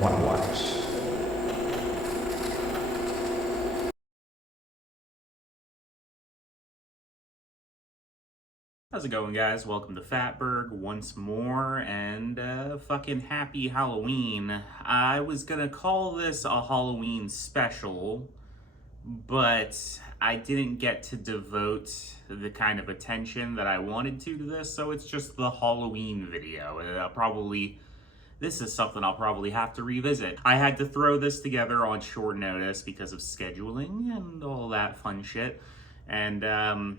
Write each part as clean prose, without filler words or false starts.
want to watch. How's it going, guys? Welcome to Fatberg once more, and fucking happy Halloween. I was gonna call this a Halloween special, but I didn't get to devote the kind of attention that I wanted to this, so it's just the Halloween video. This is something I'll probably have to revisit. I had to throw this together on short notice because of scheduling and all that fun shit, and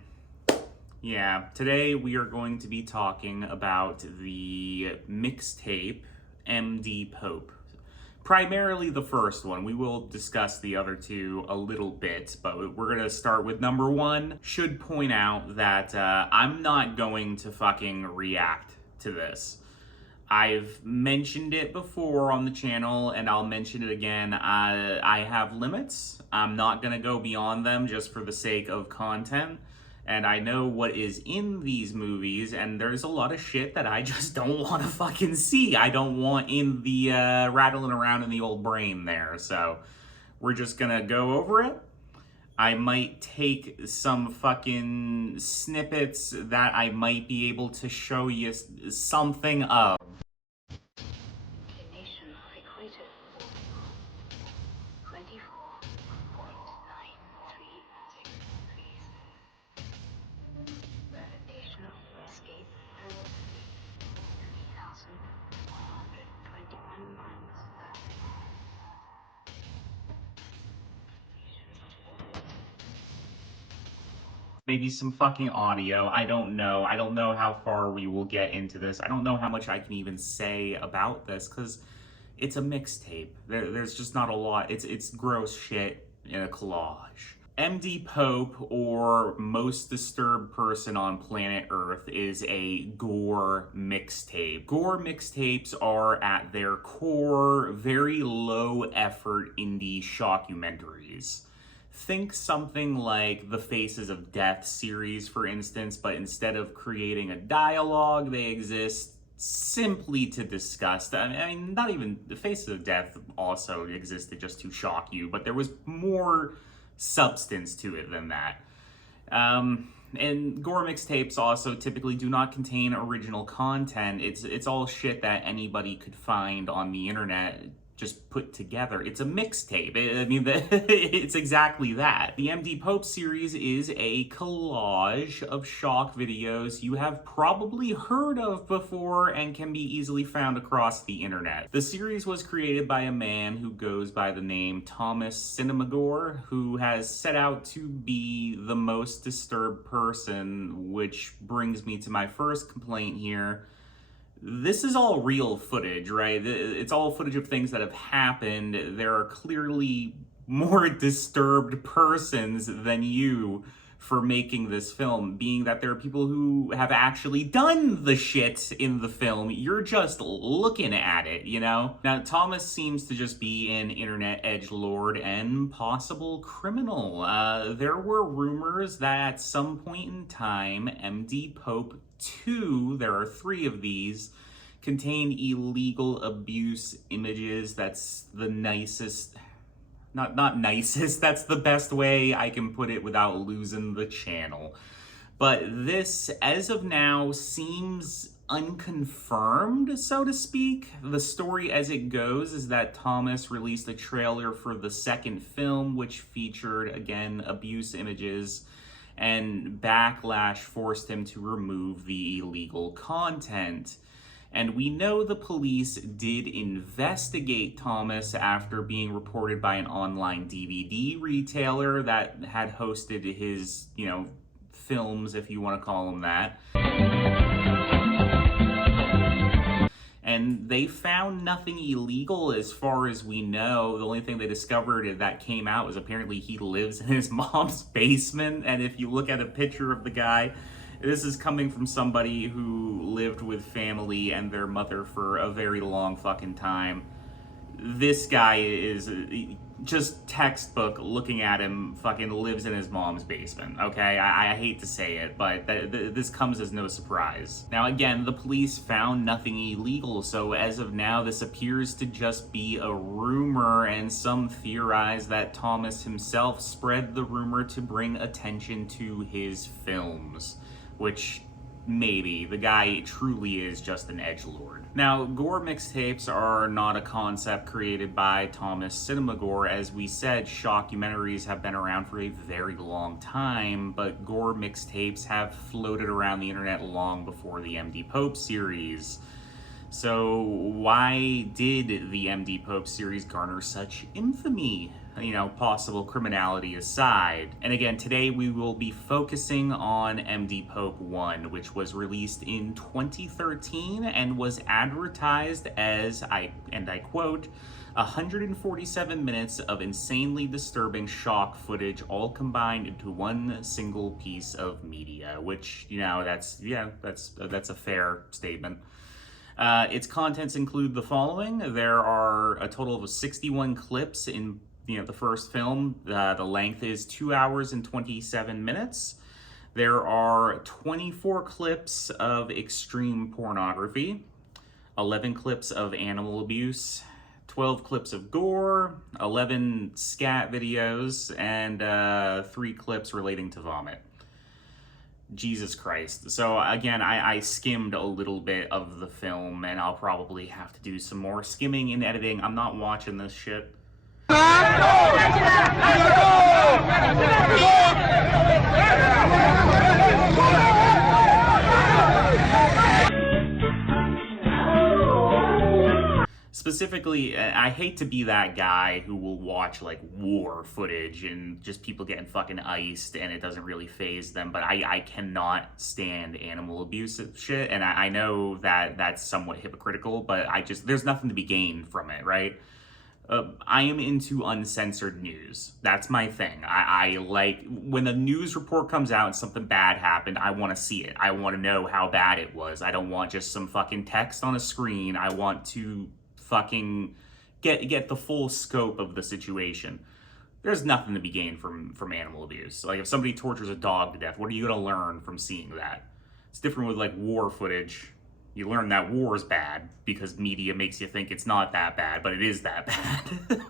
yeah, today we are going to be talking about the mixtape Mdpope. Primarily the first one. We will discuss the other two a little bit, but we're going to start with number one. Should point out that I'm not going to fucking react to this. I've mentioned it before on the channel, and I'll mention it again. I have limits. I'm not going to go beyond them just for the sake of content. And I know what is in these movies, and there's a lot of shit that I just don't want to fucking see. I don't want in the rattling around in the old brain there. So we're just gonna go over it. I might take some fucking snippets that I might be able to show you something of. Maybe some fucking audio. I don't know. I don't know how far we will get into this. I don't know how much I can even say about this because it's a mixtape. There's just not a lot. It's gross shit in a collage. Mdpope, or Most Disturbed Person on Planet Earth, is a gore mixtape. Gore mixtapes are, at their core, very low effort indie shockumentaries. Think something like the Faces of Death series, for instance, but instead of creating a dialogue, they exist simply to discuss. I mean, not even the Faces of Death also existed just to shock you, but there was more substance to it than that. And gore mixtapes also typically do not contain original content. It's all shit that anybody could find on the internet just put together. It's a mixtape. I mean, it's exactly that. The Mdpope series is a collage of shock videos you have probably heard of before and can be easily found across the internet. The series was created by a man who goes by the name Thomas Cinemagore, who has set out to be the most disturbed person, which brings me to my first complaint here. This is all real footage, right? It's all footage of things that have happened. There are clearly more disturbed persons than you for making this film, being that there are people who have actually done the shit in the film. You're just looking at it, you know? Now, Thomas seems to just be an internet edgelord and possible criminal. There were rumors that at some point in time, Mdpope 2, there are 3 of these, contain illegal abuse images. That's the nicest... Not nicest, that's the best way I can put it without losing the channel. But this, as of now, seems unconfirmed, so to speak. The story as it goes is that Thomas released a trailer for the second film, which featured, again, abuse images, and backlash forced him to remove the illegal content. And we know the police did investigate Thomas after being reported by an online DVD retailer that had hosted his, films, if you want to call them that. And they found nothing illegal as far as we know. The only thing they discovered that came out was apparently he lives in his mom's basement. And if you look at a picture of the guy, this is coming from somebody who lived with family and their mother for a very long fucking time. This guy is, just textbook looking at him fucking lives in his mom's basement, okay? I hate to say it, but this comes as no surprise. Now again, the police found nothing illegal, so as of now this appears to just be a rumor, and some theorize that Thomas himself spread the rumor to bring attention to his films, which maybe. The guy truly is just an edgelord. Now, gore mixtapes are not a concept created by Thomas Cinemagore. As we said, shockumentaries have been around for a very long time, but gore mixtapes have floated around the internet long before the Mdpope series. So why did the Mdpope series garner such infamy? You know, possible criminality aside. And again, today we will be focusing on Mdpope 1, which was released in 2013 and was advertised as, I quote, 147 minutes of insanely disturbing shock footage all combined into one single piece of media, which, you know, that's a fair statement. Its contents include the following. There are a total of 61 clips in the first film. The length is 2 hours and 27 minutes. There are 24 clips of extreme pornography, 11 clips of animal abuse, 12 clips of gore, 11 scat videos, and 3 clips relating to vomit. Jesus Christ. So again, I skimmed a little bit of the film, and I'll probably have to do some more skimming and editing. I'm not watching this shit. Specifically, I hate to be that guy who will watch like war footage and just people getting fucking iced and it doesn't really faze them, but I cannot stand animal abuse shit, and I know that that's somewhat hypocritical, but there's nothing to be gained from it, right? I am into uncensored news. That's my thing. I like when a news report comes out and something bad happened, I want to see it. I want to know how bad it was. I don't want just some fucking text on a screen. I want to fucking get the full scope of the situation. There's nothing to be gained from animal abuse. Like if somebody tortures a dog to death, what are you gonna learn from seeing that? It's different with like war footage. You learn that war is bad because media makes you think it's not that bad, but it is that bad.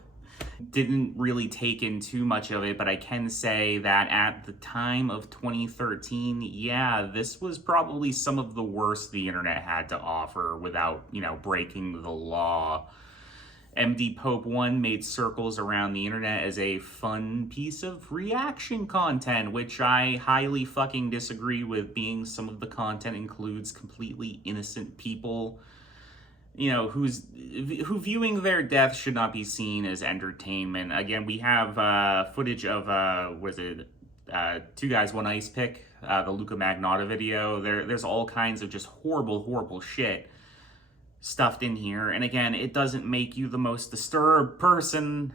Didn't really take in too much of it, but I can say that at the time of 2013, yeah, this was probably some of the worst the internet had to offer without, breaking the law. Mdpope 1 made circles around the internet as a fun piece of reaction content, which I highly fucking disagree with, being some of the content includes completely innocent people, who viewing their death should not be seen as entertainment. Again, we have footage of, Two Guys, One Ice Pick, the Luca Magnotta video. There's all kinds of just horrible, horrible shit stuffed in here, and again, it doesn't make you the most disturbed person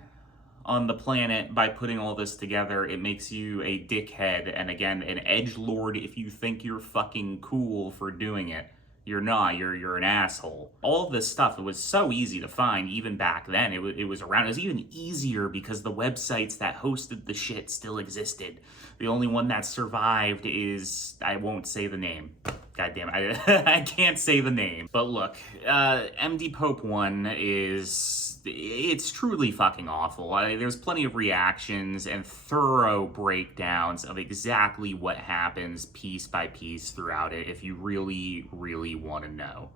on the planet by putting all this together. It makes you a dickhead, and again, an edgelord if you think you're fucking cool for doing it. You're not. You're an asshole. All of this stuff, it was so easy to find even back then. It was around. It was even easier because the websites that hosted the shit still existed. The only one that survived is, I won't say the name. God damn it, I can't say the name. But look, Mdpope 1 it's truly fucking awful. There's plenty of reactions and thorough breakdowns of exactly what happens piece by piece throughout it if you really, really want to know.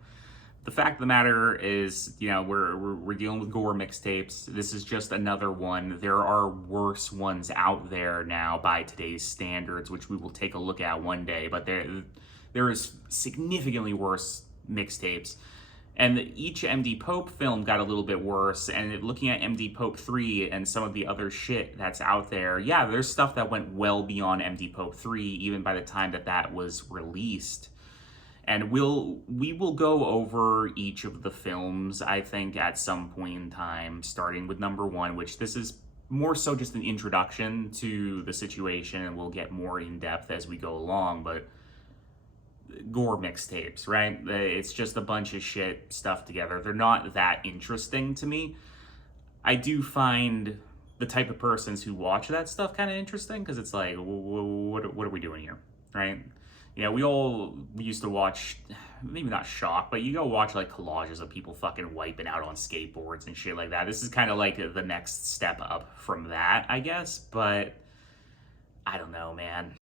The fact of the matter is, we're dealing with gore mixtapes. This is just another one. There are worse ones out there now by today's standards, which we will take a look at one day, but there is significantly worse mixtapes. And each Mdpope film got a little bit worse, and looking at Mdpope 3 and some of the other shit that's out there, yeah, there's stuff that went well beyond Mdpope 3, even by the time that was released. And we will go over each of the films, I think, at some point in time, starting with number 1, which this is more so just an introduction to the situation, and we'll get more in-depth as we go along, but gore mixtapes, right? It's just a bunch of shit stuffed together. They're not that interesting to me. I do find the type of persons who watch that stuff kind of interesting, because it's like, what are we doing here, right? We used to watch, maybe not shock, but you go watch like collages of people fucking wiping out on skateboards and shit like that. This is kind of like the next step up from that, I guess. But I don't know, man.